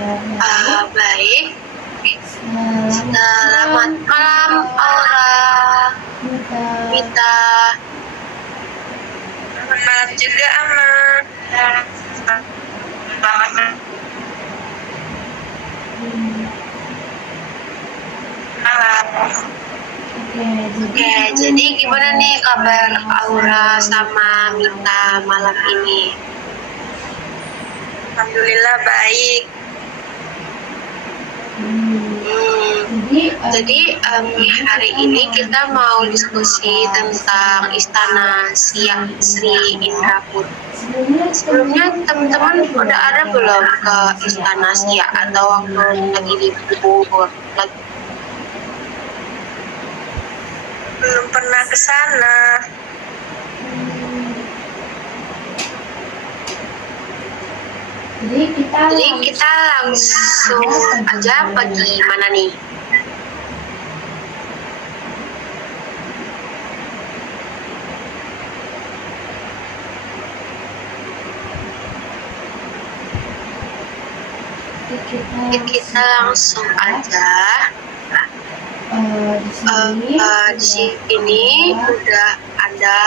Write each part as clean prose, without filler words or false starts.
Baik. Selamat malam, Aura. Mita. Selamat malam juga, Amar. Selamat malam. Oke, jadi gimana nih kabar Aura sama Mita malam ini? Alhamdulillah baik. Jadi hari ini kita mau diskusi tentang Istana Siak Sri Indrapura. Sebelumnya teman-teman udah ada belum ke Istana Siak atau waktu lagi di Bogor? Belum pernah ke sana. Jadi kita langsung aja pergi mana nih? Kita langsung aja. Di sini udah ada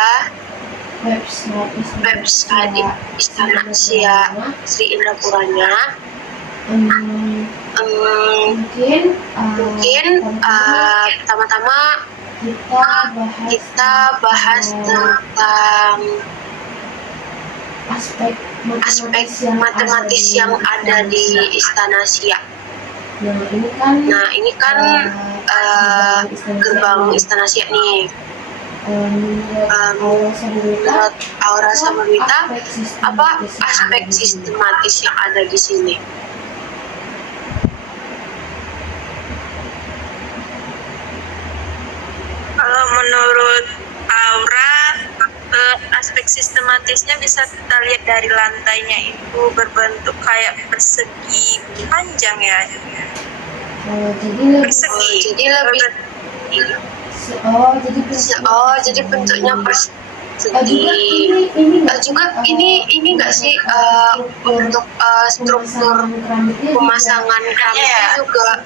website Istana Siak Sri Indrapuranya. Mungkin pertama-tama kita bahas tentang aspek matematis yang ada di Istana Siak. Nah, ini kan gerbang Istana Siak nih. Menurut Aura sama Mita, apa aspek sistematis yang ada di sini? Kalau menurut Aura, aspek sistematisnya bisa kita lihat dari lantainya itu berbentuk kayak persegi panjang ya. Persegi. Jadi lebih jadi bentuknya persegi. Juga ini enggak sih untuk struktur pemasangan keramiknya juga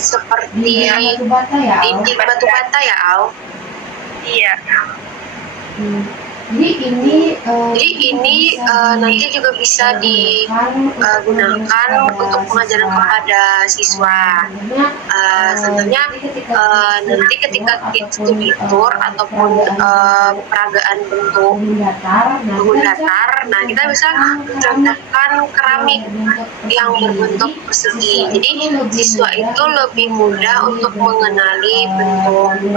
seperti dinding batu bata ya, Au? Iya. Jadi ini nanti juga bisa digunakan untuk pengajaran kepada siswa. Contohnya nanti ketika struktur ataupun peragaan bentuk bangun datar, nah kita bisa mencontohkan keramik yang berbentuk persegi. Jadi siswa itu lebih mudah untuk mengenali bentuk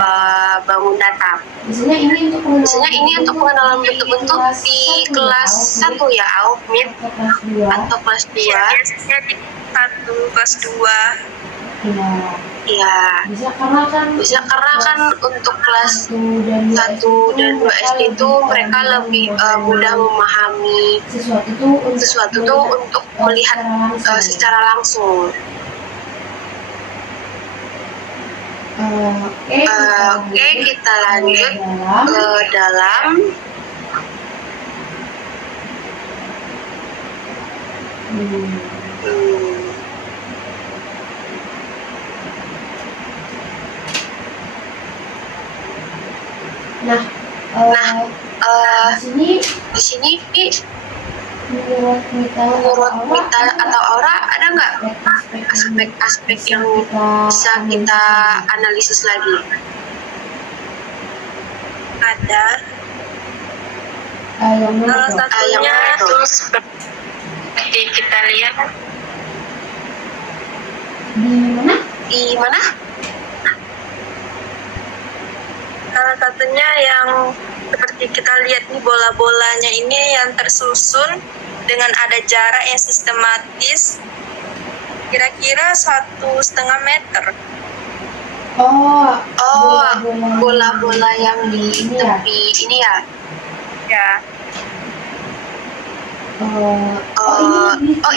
bangun datar. Biasanya ini untuk pengenalan bentuk-bentuk di kelas 1 ya, Au, Mit? Atau kelas 2? Iya, biasanya di 1, kelas 2. Iya. Bisa karena kan untuk kelas 1 dan 2 SD itu mereka lebih mudah memahami sesuatu tuh untuk melihat secara langsung. Oke, kita lanjut ke dalam. Di sini menurut Mita atau Aura ada nggak aspek-aspek yang bisa kita analisis lagi? Ada. Salah satunya itu seperti kita lihat Di mana? salah satunya yang seperti kita lihat nih, bola-bolanya ini yang tersusun dengan ada jarak yang sistematis kira-kira 1,5 meter. Bola-bola yang di tepi ini ya? Ya.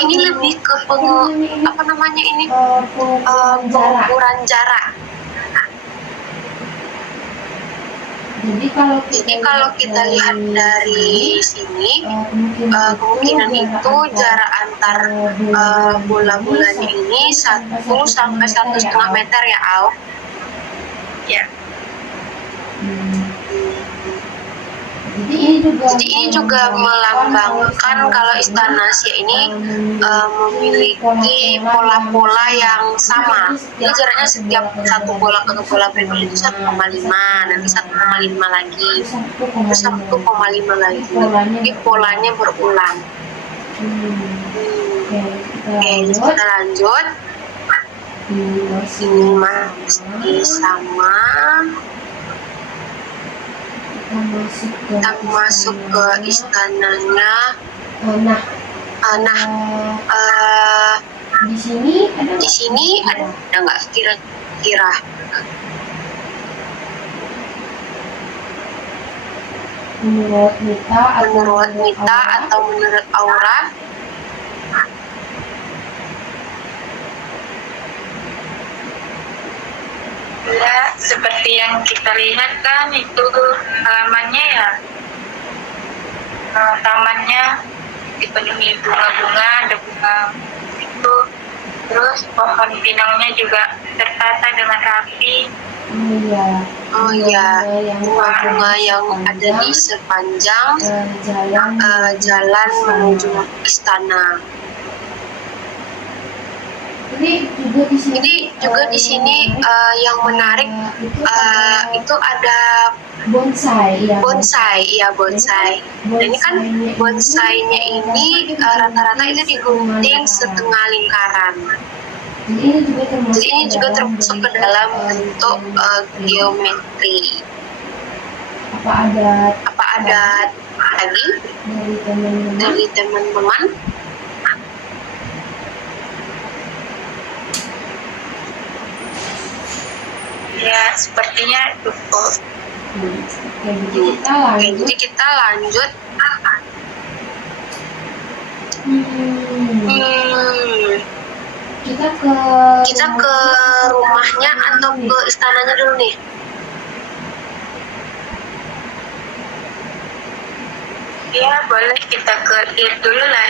Ini lebih ke pengukuran jarak. Jadi kalau kita lihat dari sini, kemungkinan itu jarak antar bola-bolanya ini 1 sampai 1,5 meter ya, Au. Ya. Jadi ini juga melambangkan kalau Istana Asia ini memiliki pola-pola yang sama. Jadi jaraknya setiap satu bola ke bola berikutnya itu 1,5, nanti 1,5 lagi, terus 1,5 lagi. Jadi polanya berulang. Oke, kita lanjut. Ini masih sama. Kita masuk ke istananya. Di sini ada nggak kira-kira? Menurut Mita atau menurut Aura? Ya, seperti yang kita lihat kan itu halamannya ya, tamannya dipenuhi bunga-bunga, ada bunga itu, terus pohon pinangnya juga tertata dengan rapi. Oh iya, bunga-bunga yang ada di sepanjang jalan menuju istana. Jadi juga di sini yang menarik itu ada bonsai. Dan ini kan bonsainya ini rata-rata itu digunting setengah lingkaran. Jadi ini juga termasuk ke dalam bentuk geometri. Apa ada lagi dari teman-teman? Ya, sepertinya cukup. Jadi kita lanjut. Kita ke rumahnya atau ke istananya dulu nih? Ya, boleh kita lihat dulu lah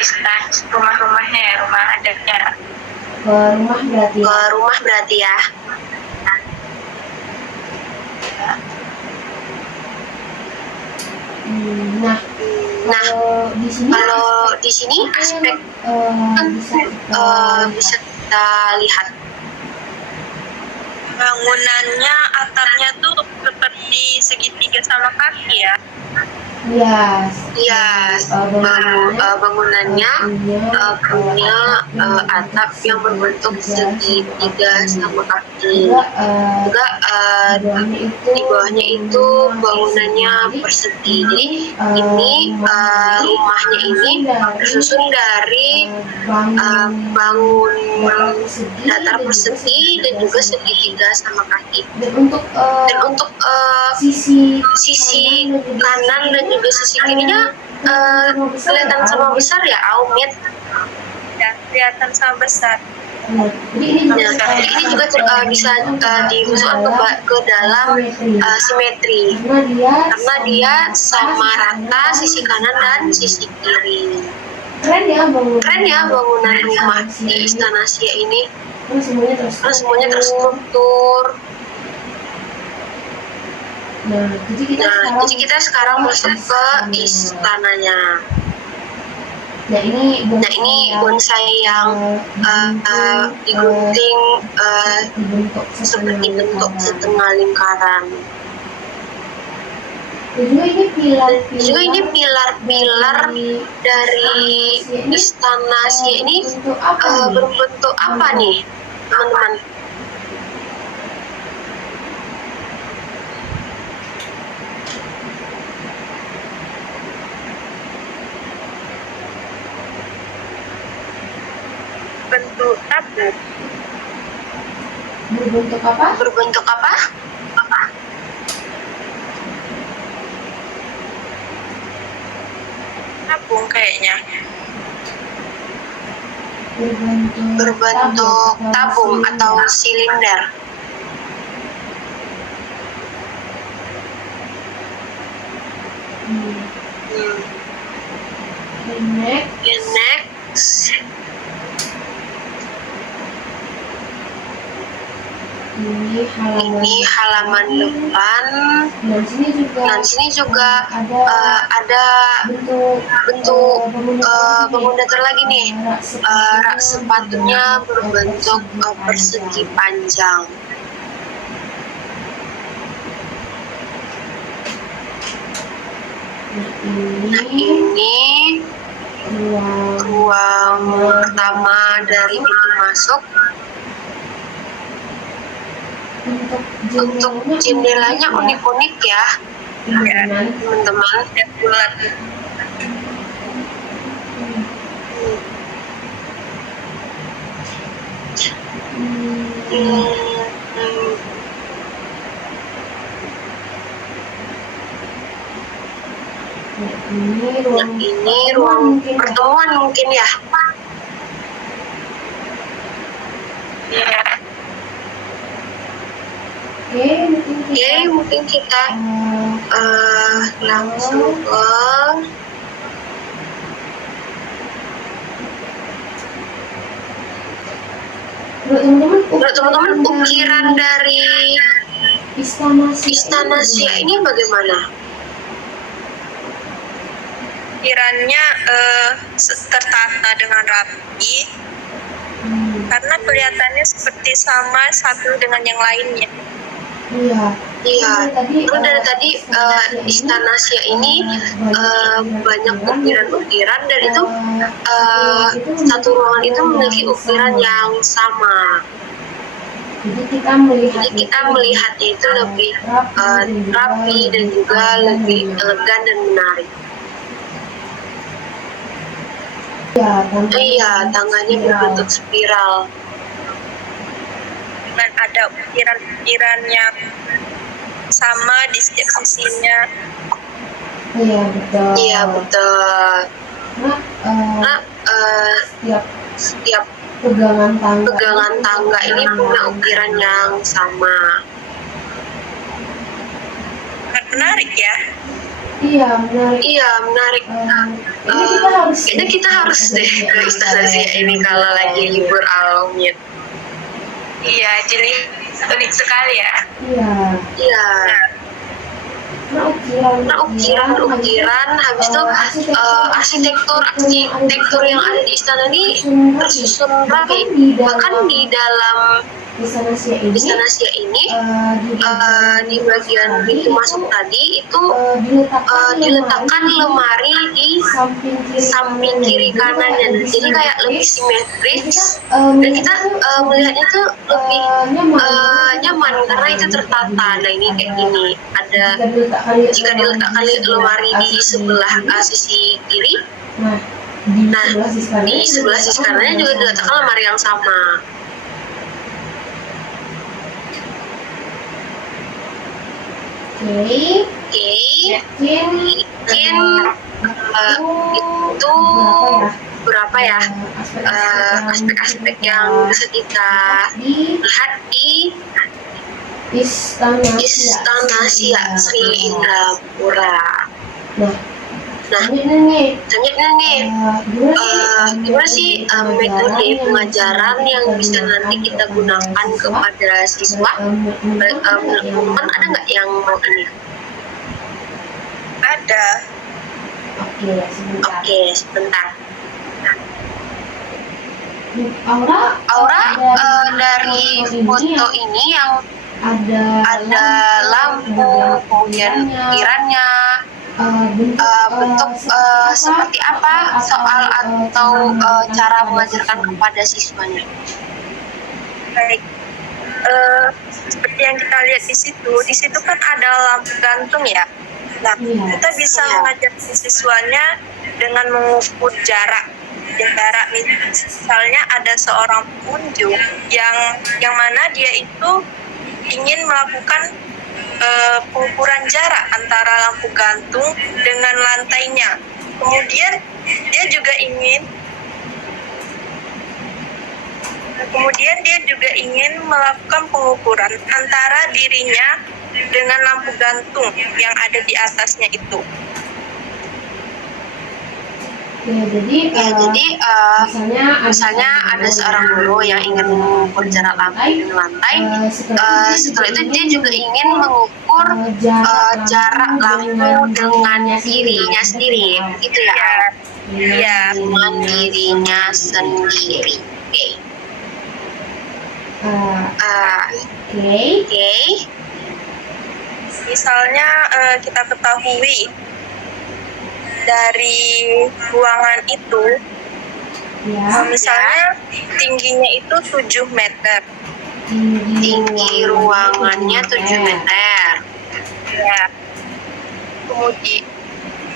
rumah-rumahnya ya, rumah adatnya. Ke rumah berarti ya. Nah, kalau di sini aspek bisa kita lihat. Bangunannya atapnya tuh seperti segitiga sama kaki ya. Bangunannya punya atap yang berbentuk segitiga sama kaki. Juga di bawahnya itu bangunannya persegi. Jadi ini rumahnya ini tersusun dari bangun datar persegi dan juga segitiga sama kaki. Dan untuk sisi kanan dan juga sisi kirinya kelihatan sama besar ya, Aumit. Ya, kelihatan sama besar. Jadi ini juga bisa dimasukkan ke dalam simetri karena dia sama rata sisi kanan dan sisi kiri. Keren ya bangunan rumah di Istana Asia ini. Semuanya terstruktur. Jadi kita sekarang masuk ke istananya. Nah ini bonsai yang digunting seperti bentuk setengah lingkaran. Juga ini pilar-pilar dari Istana Asia ini berbentuk apa nih, teman-teman? Bentuk tabung. Berbentuk apa? Tabung kayaknya. Berbentuk tabung atau silinder. Hmm. Hmm. Next, And next, ini ini halaman depan. dan sini juga Ada bentuk bangun datar lagi nih. Rak sepatunya berbentuk persegi panjang. Nah, Ini ruang ruang pertama dari pintu masuk. Untuk jendelanya unik-unik ya, teman-teman. Dan bulat. Hmm, ini ruang pertemuan mungkin ya. Iya. Oke, mungkin kita langsung ke menurut teman-teman ukiran dari Istana Sia ini bagaimana? Ukirannya tertata dengan rapi karena kelihatannya seperti sama satu dengan yang lainnya. Iya, terus dari tadi Istana Sia ini banyak ukiran-ukiran dan itu satu ruangan itu memiliki ukiran yang sama. Jadi kita melihatnya itu lebih rapi dan juga lebih elegan dan menarik. Iya, tangannya berbentuk spiral. Dan ada ukiran-ukiran yang sama di setiap sisinya. Iya, betul. Nah, setiap pegangan tangga ini punya ukiran yang sama. Menarik ya. Iya, menarik. Ini kita harus deh ke Istana Sia ini kalau lagi libur Al-Mid. Iya, jadi unik sekali ya. Iya. Nah, ukiran, habis itu arsitektur yang ada di istana ini tersusun rapi. Bahkan di dalam Istana Sia ini di bagian pintu masuk tadi itu diletakkan lemari di samping kiri kanannya. Jadi kayak lebih simetris dan kita melihatnya tuh lebih nyaman karena itu tertata. Nah, ini kayak gini. Ada jika diletakkan lemari di sebelah sisi kiri, nah di sebelah sisi kanannya juga diletakkan lemari yang sama. Oke, mungkin itu berapa ya aspek-aspek yang bisa kita lihat di Istana Sia Sri Indrapura. Nah, selanjutnya nih, gimana sih metode pengajaran yang bisa nanti kita gunakan kepada siswa? Teman-teman ada nggak yang mau ini? Ada. Oke, sebentar. Aura dari foto ini yang ada lampu, kemudian ukirannya, bentuk seperti apa soal atau cara mengajarkan kepada siswanya? Baik. Seperti yang kita lihat di situ kan ada lampu gantung ya. Nah, kita bisa mengajar siswanya dengan mengukur jarak. Misalnya ada seorang pengunjung yang mana dia itu ingin melakukan pengukuran jarak antara lampu gantung dengan lantainya. Kemudian dia juga ingin melakukan pengukuran antara dirinya dengan lampu gantung yang ada di atasnya itu. jadi misalnya ada seorang guru yang ingin mengukur jarak lampu dengan lantai. Setelah itu dia juga ingin mengukur jarak lampu dengan dirinya sendiri, gitu ya? Iya. Dengan dirinya sendiri. Oke. Oke. Misalnya kita ketahui dari ruangan itu, misalnya tingginya itu 7 meter. Tinggi ruangannya 7 meter. Ya.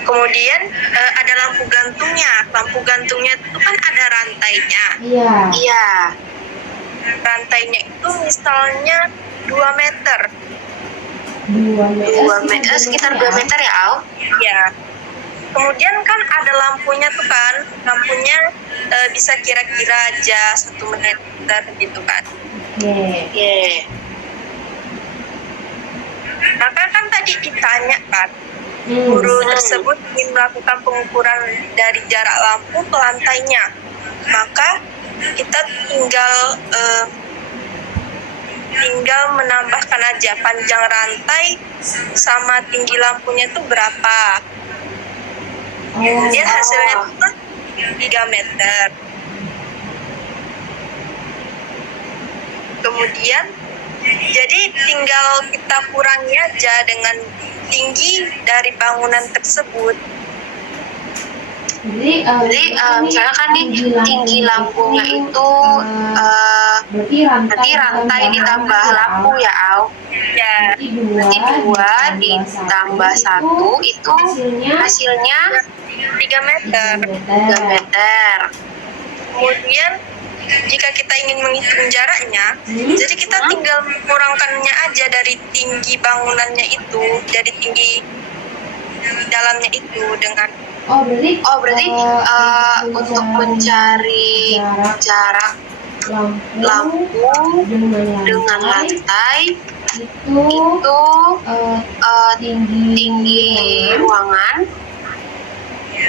Kemudian ada lampu gantungnya. Lampu gantungnya itu kan ada rantainya. Iya. Rantainya itu misalnya 2 meter. 2 meter, sekitar 2 meter ya, Al? Ya. Kemudian kan ada lampunya tuh kan. Lampunya bisa kira-kira aja 1 meter gitu kan. Oke. Maka kan tadi ditanya kan, guru tersebut ingin melakukan pengukuran dari jarak lampu ke lantainya. Maka kita tinggal menambahkan aja panjang rantai sama tinggi lampunya itu berapa. Kemudian hasilnya itu 3 meter. Kemudian jadi tinggal kita kurangi aja dengan tinggi dari bangunan tersebut. Jadi misalnya kan nih tinggi lampunya itu berarti rantai ditambah lampu ya, Al? Ya, Berarti 2 ditambah 1 itu hasilnya 3 meter. 3 meter. Kemudian jika kita ingin menghitung jaraknya, jadi kita tinggal mengurangkannya aja dari tinggi bangunannya itu, dari tinggi dalamnya itu dengan berarti untuk mencari jarak lampu dengan lantai itu tinggi ruangan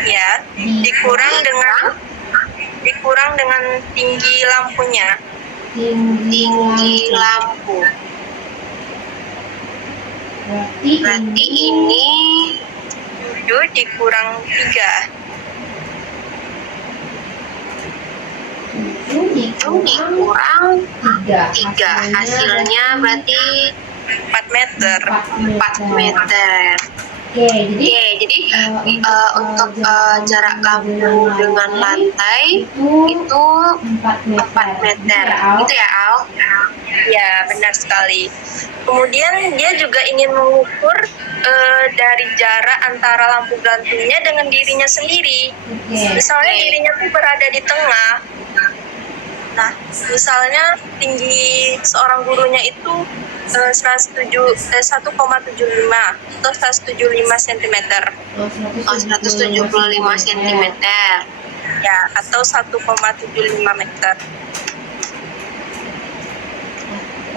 ya dikurang dengan tinggi lampunya. tinggi lampu. Berarti ini 7 dikurang 3. itu dikurang 3. Hasilnya berarti 4 meter. 4 meter. Jadi untuk jarak lampu dengan lantai itu 4 meter. Gitu ya, Al? Ya, benar sekali. Kemudian dia juga ingin mengukur dari jarak antara lampu gantungnya dengan dirinya sendiri. Misalnya dirinya tuh berada di tengah. Nah, misalnya tinggi seorang gurunya itu 1,75 atau 175 cm. 175 cm. Ya, atau 1,75 meter.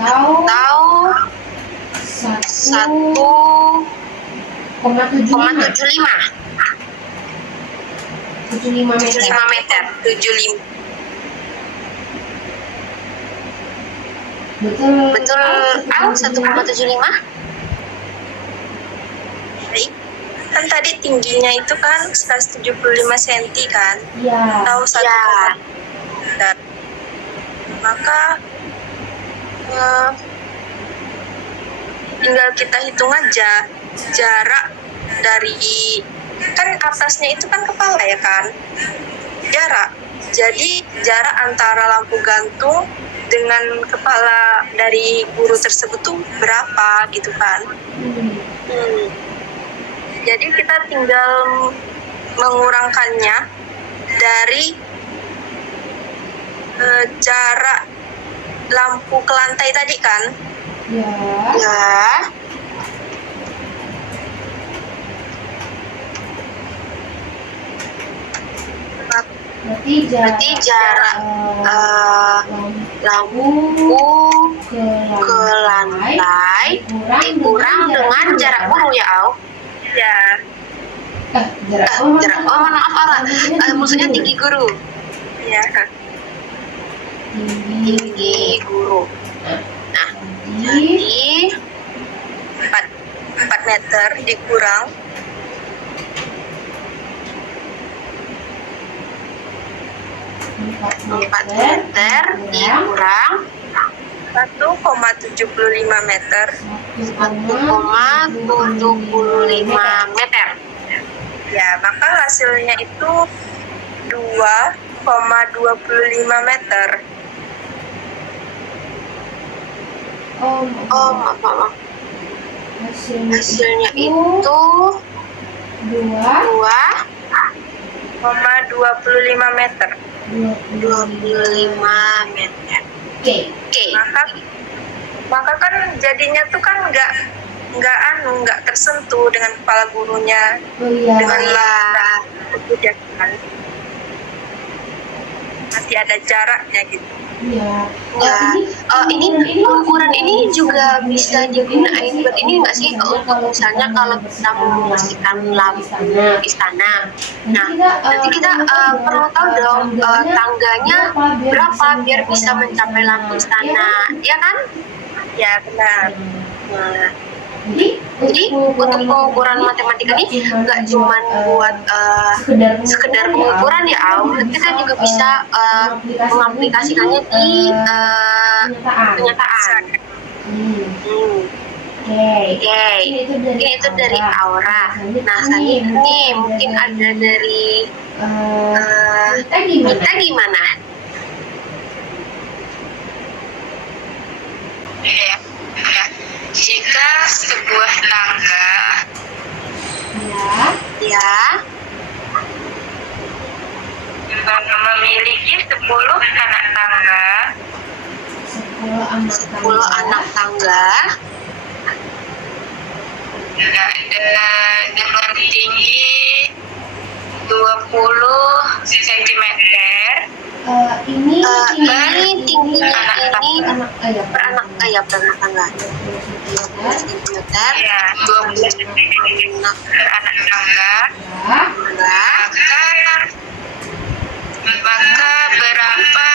Atau 1,75 meter. 75. Betul, Al? 1,75? Baik. Kan tadi tingginya itu kan 175 cm kan? Atau 1 meter. Maka tinggal kita hitung aja jarak dari, kan atasnya itu kan kepala ya kan, jadi jarak antara lampu gantung dengan kepala dari guru tersebut tuh berapa gitu kan. Jadi kita tinggal mengurangkannya dari jarak lampu ke lantai tadi kan. Ya. Berarti jarak lampu ke lantai dikurang dengan jarak guru ya, Al? Ya. jarak. Oh, maaf Aura. Maksudnya tinggi guru. Ya, Tinggi guru. Nah, jadi 4 meter dikurang 4 meter dikurang 1,75 meter. 1,75 meter. Ya, maka hasilnya itu 2,25 meter. Oh, maaf. Hasilnya itu 2,25 meter. 2,25 meter. Oke. Maka kan jadinya tuh kan nggak tersentuh dengan kepala gurunya dengan kebijakan. Masih ada jaraknya gitu. Ini pengukuran ini juga bisa digunakan buat ini nggak sih, untuk misalnya kalau kita membersihkan lampu istana. Nah, nanti kita perlu tahu dong tangganya berapa biar bisa mencapai lampu istana, ya kan? Ya, benar. Nah, jadi untuk pengukuran matematika ini nggak cuma buat sekedar pengukuran ya, kita juga bisa mengaplikasikannya di kenyataan. Oke, ini itu dari Aura. Nah, selanjutnya mungkin ada dari Mita gimana? Jika sebuah tangga memiliki 10 anak tangga, 10 anak tangga dengan tinggi 20 cm, Ini tingginya ini per anak tangga 20 cm per anak tangga, maka berapa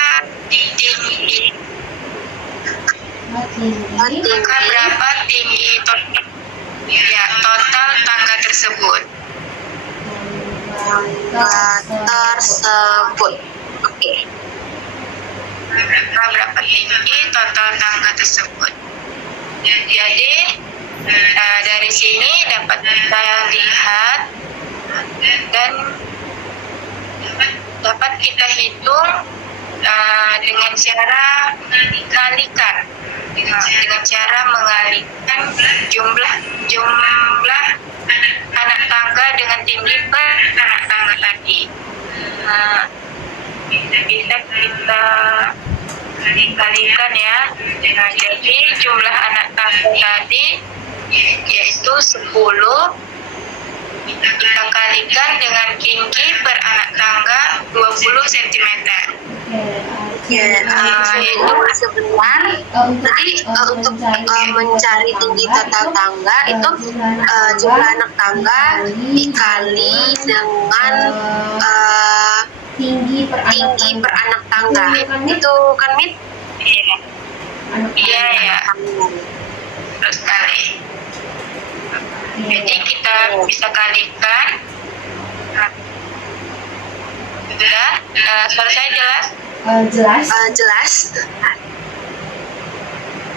tinggi total tangga tersebut. Oke. Berapa tinggi total tangga tersebut. Jadi dari sini dapat kita lihat dan dapat kita hitung dengan cara mengalikan, jumlah anak tangga dengan tinggi per anak tangga tadi. Bisa kita kalikan ya. Jadi jumlah anak tangga tadi yaitu 10, kita kalikan dengan tinggi per anak tangga 20 cm. Itu sebentar. Nanti untuk mencari tinggi total tangga itu jumlah anak tangga dikali dengan tinggi per anak tangga. Itu kan, Mit? Iya. Terus kali. Jadi kita bisa kalikan. Sudah? Suara saya jelas? Jelas.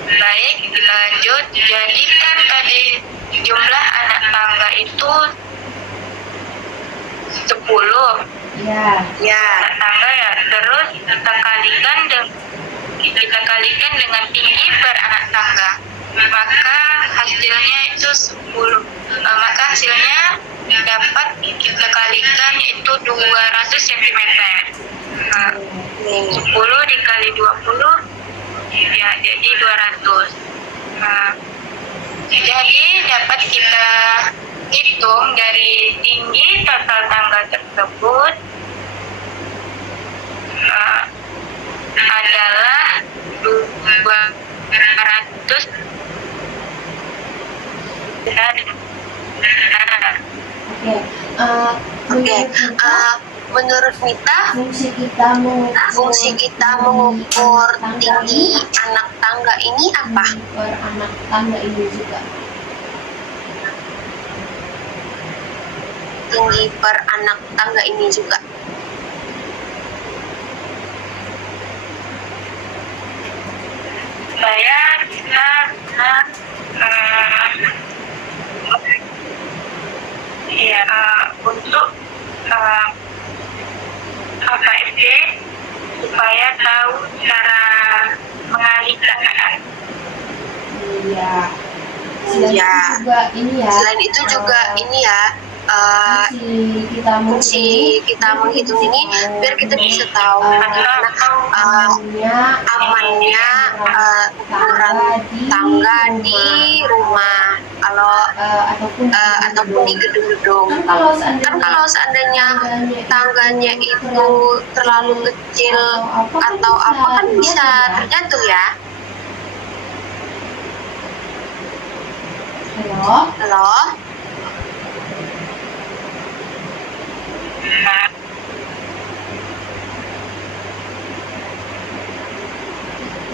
Baik, lanjut. Jadi kan tadi jumlah anak tangga itu 10. Ya. Anak tangga ya. Terus kita kalikan dengan tinggi per anak tangga. Maka hasilnya itu 10. Maka hasilnya dapat kita kalikan itu 200 cm. 10 dikali 20 ya jadi 200. Jadi dapat kita hitung dari tinggi total tangga tersebut adalah 200. Oke. Oke, menurut Mita, fungsi kita mengukur tinggi anak tangga ini apa? per anak tangga ini juga. Tinggi per anak tangga ini juga. Saya bisa untuk KKSD supaya tahu cara mengalihkan. Iya. Iya. Selain itu juga ini ya, fungsi kita menghitung ini biar kita bisa tahu amannya ukuran tangga di rumah ataupun di gedung-gedung. Kan kalau seandainya tangganya itu terlalu kecil atau apa kan bisa terjatuh ya. Halo?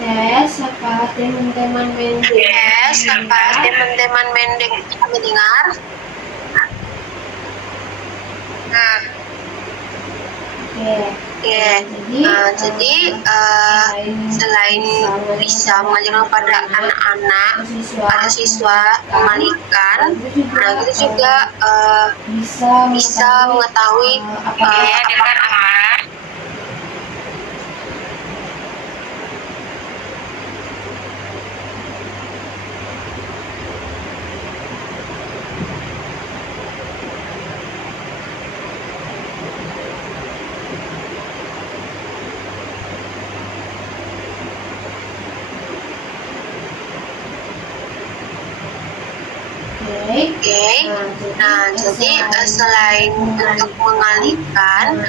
tes apa teman-teman pendek. Yes, apa teman-teman mendeng bisa mendengar? Nah, Oke. jadi selain bisa mengajarkan pada anak-anak atau siswa mengalihkan, nah kita juga bisa mengetahui apakah Nah, jadi selain untuk mengalihkan,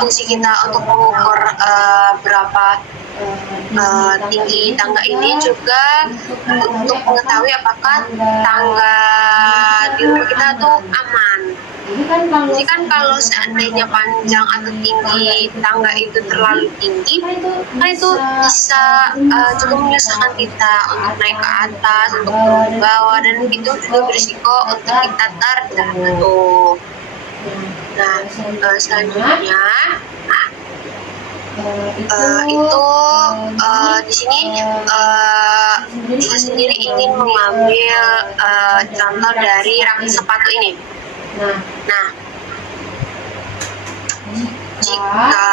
fungsi kita untuk mengukur berapa tinggi tangga ini juga untuk mengetahui apakah tangga di rumah kita tuh aman. Jadi kan kalau seandainya panjang atau tinggi tangga itu terlalu tinggi, kan itu bisa juga menyusahkan kita untuk naik ke atas, untuk turun ke bawah, dan itu juga berisiko untuk kita terjatuh. Nah, selanjutnya itu di sini saya sendiri ingin mengambil contoh dari rak sepatu ini. Nah, jika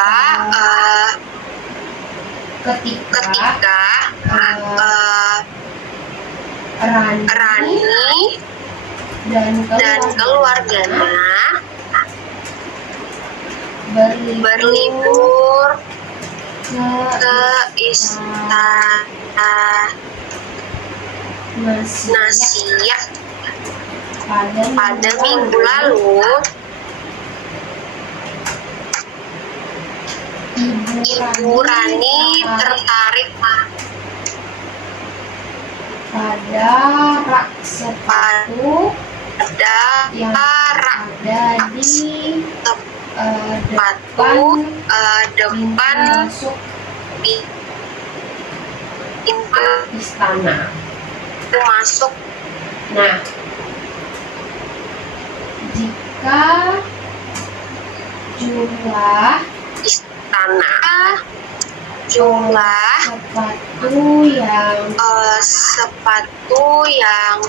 ketika Rani dan keluarganya berlibur ke istana Nasya pada minggu lalu, Ibu Rani tertarik pada rak sepatu yang ada di depan pintu istana. masuk. Nah, jika jumlah istana, jumlah sepatu yang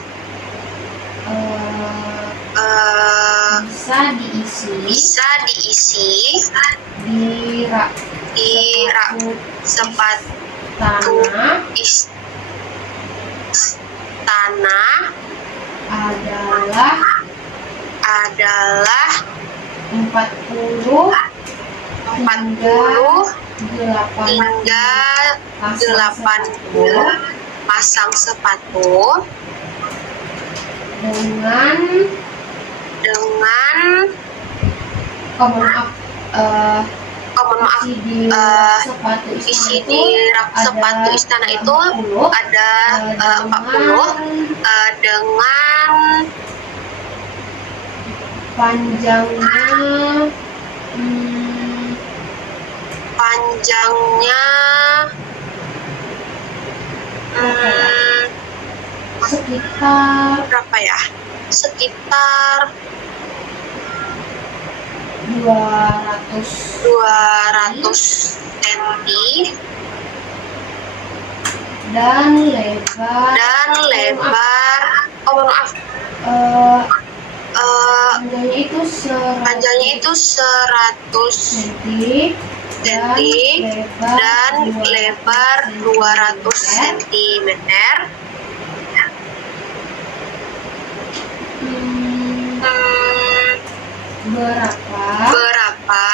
bisa diisi di rak sepatu istana adalah 40 hingga 80 pasang sepatu dengan isi di rak sepatu istana itu ada 40 dengan panjangnya panjangnya sekitar berapa ya? Sekitar 200 cm dan lebar oh maaf panjangnya itu 100 cm dan lebar 200 cm. Berapa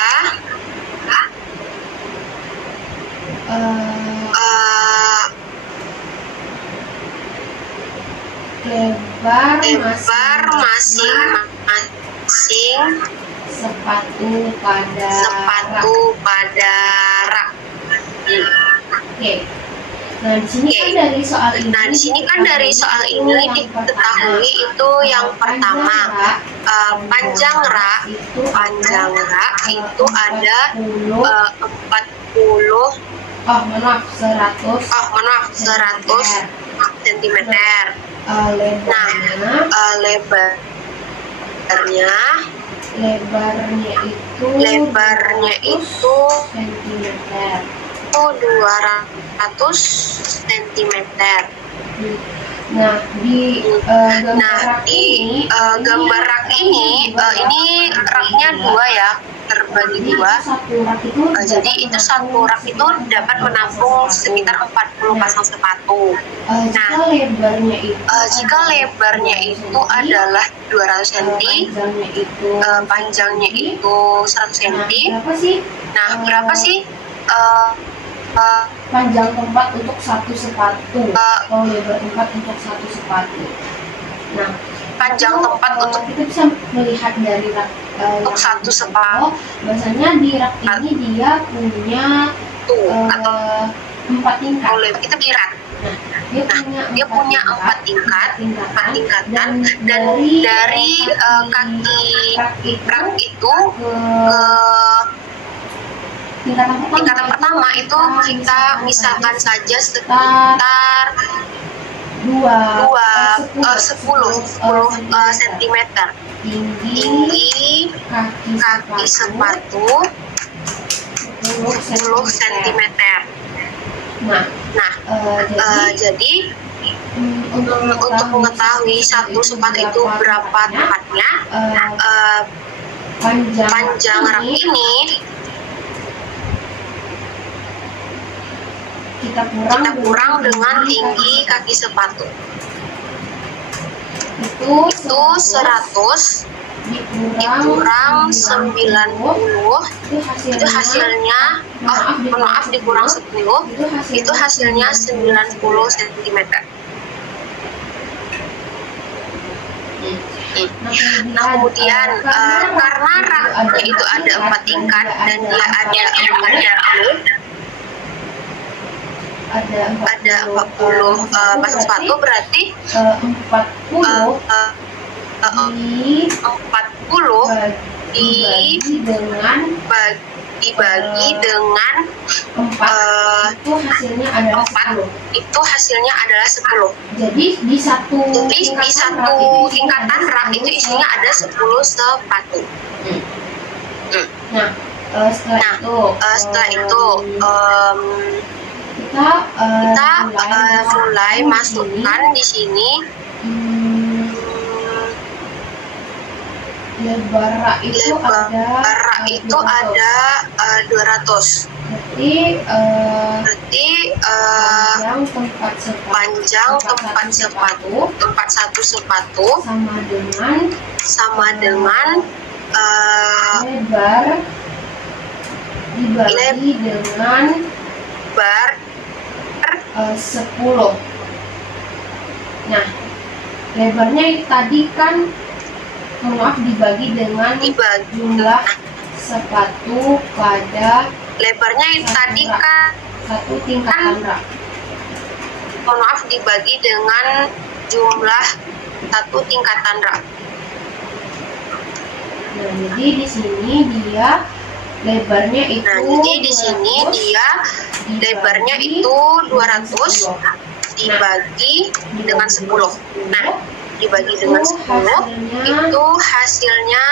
lebar masing-masing sepatu pada rak. Oke. Nah, di sini kan dari soal ini diketahui itu yang pertama panjang rak itu ada 100 cm. Nah, lebarnya itu sentimeter. 200 cm. Nah, di gambar rak ini raknya dua ya, terbagi dua. Jadi itu satu rak itu dapat menampung sekitar 40 pasang sepatu. Nah, jika lebarnya itu adalah 200 cm, panjangnya itu 100 cm. Nah, berapa sih panjang tempat untuk satu sepatu atau lebar tempat untuk satu sepatu? Nah, panjang tempat untuk kita bisa melihat dari rak untuk satu sepatu. Bahwasanya di rak ini dia punya atau 4 tingkat. Itu di rak. Dia punya 4 tingkatan dan dari kaki rak itu ke tingkatan pertama itu kita misalkan saja sekitar 10 cm tinggi kaki sepatu 10 cm. Nah, jadi untuk mengetahui satu sepatu itu berapa tempatnya, panjang rak ini kita kurang dengan tinggi kaki sepatu. Itu 100 dikurang 90 itu hasilnya maaf dikurang 10 itu hasilnya 90 cm. Nah, kemudian karena raknya itu ada 4 tingkat dan dia ada 40 pasang sepatu, berarti 40 dibagi dengan 4 itu hasilnya adalah 10. Jadi di satu tingkatan rak itu isinya ada 10 sepatu. Nah, setelah itu kita mulai masukkan di sini lebar rak itu ada 200. Berarti panjang tempat satu sepatu sama dengan lebar dibagi dengan lebar 10. Nah, lebarnya tadi kan dibagi dengan jumlah sepatu pada lebarnya tadi kan satu tingkatan rak. Dibagi dengan jumlah satu tingkatan rak. Nah, jadi di sini dia lebarnya itu Nah, jadi di sini 200 dia lebarnya itu 200 dibagi dengan 10. Nah, dibagi dengan 10 itu hasilnya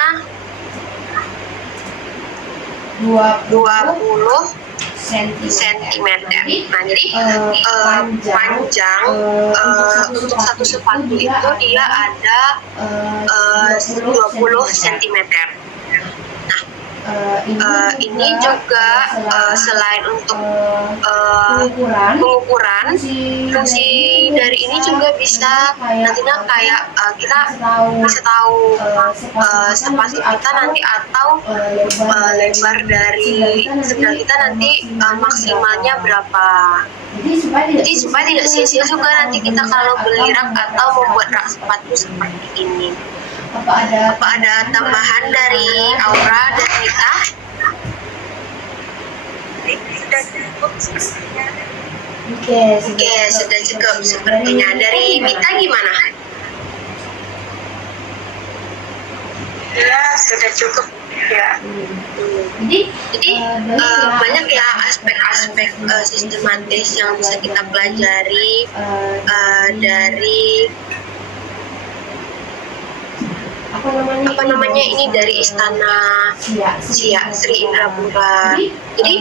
20 cm. Nah, jadi panjang untuk satu sepatu itu dia ada 20 cm. Ini juga selain untuk pengukuran, fungsi dari ini juga bisa nantinya kayak kita bisa tahu sepatu kita nanti atau lebar dari sendal kita nanti maksimalnya berapa. Jadi supaya tidak sia-sia juga nanti kita kalau beli rak atau membuat rak sepatu seperti ini. Apa ada tambahan dari Aura dan Mita? Sudah cukup sepertinya. Oke, sudah cukup sepertinya. Dari Mita gimana? Ya, sudah cukup ya. Jadi Banyak ya aspek-aspek sistematis yang bisa kita pelajari dari apa namanya ini dari Istana Siak Sri Indrapura. Jadi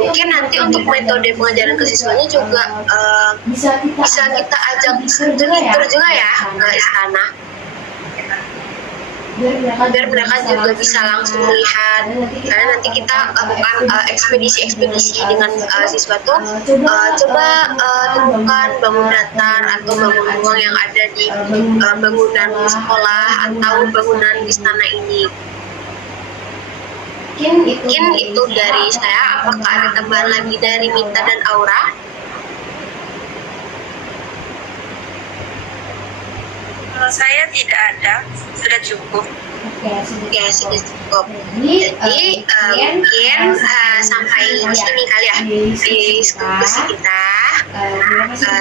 mungkin nanti untuk metode pengajaran ke siswanya juga bisa kita ajak tur juga ya ke istana, biar mereka juga bisa langsung melihat, karena nanti kita lakukan ekspedisi dengan siswa tuh coba temukan bangunan datar atau bangunan yang ada di bangunan sekolah atau bangunan istana ini. Mungkin itu dari saya. Apakah ada tambahan lagi dari Mita dan Aura? Kalau saya tidak ada, sudah cukup. Oke, sudah cukup. Jadi mungkin sampai di sini kali ya di diskusi kita.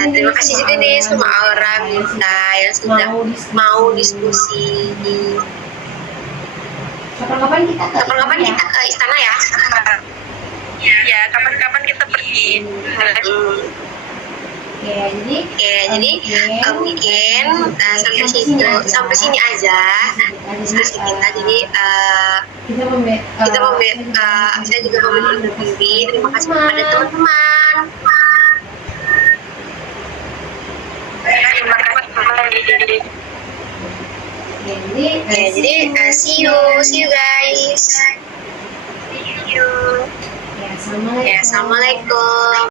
Terima kasih juga nih sama Aura, Mita yang sudah mau diskusi. Kapan-kapan kita ke istana ya. Ya, kapan-kapan kita pergi. Jadi mungkin sampai sini aja diskusi kita. Jadi saya juga mau undur diri. Terima kasih kepada teman-teman. Terima kasih kembali. Jadi see you guys. See you. Assalamualaikum. Assalamualaikum.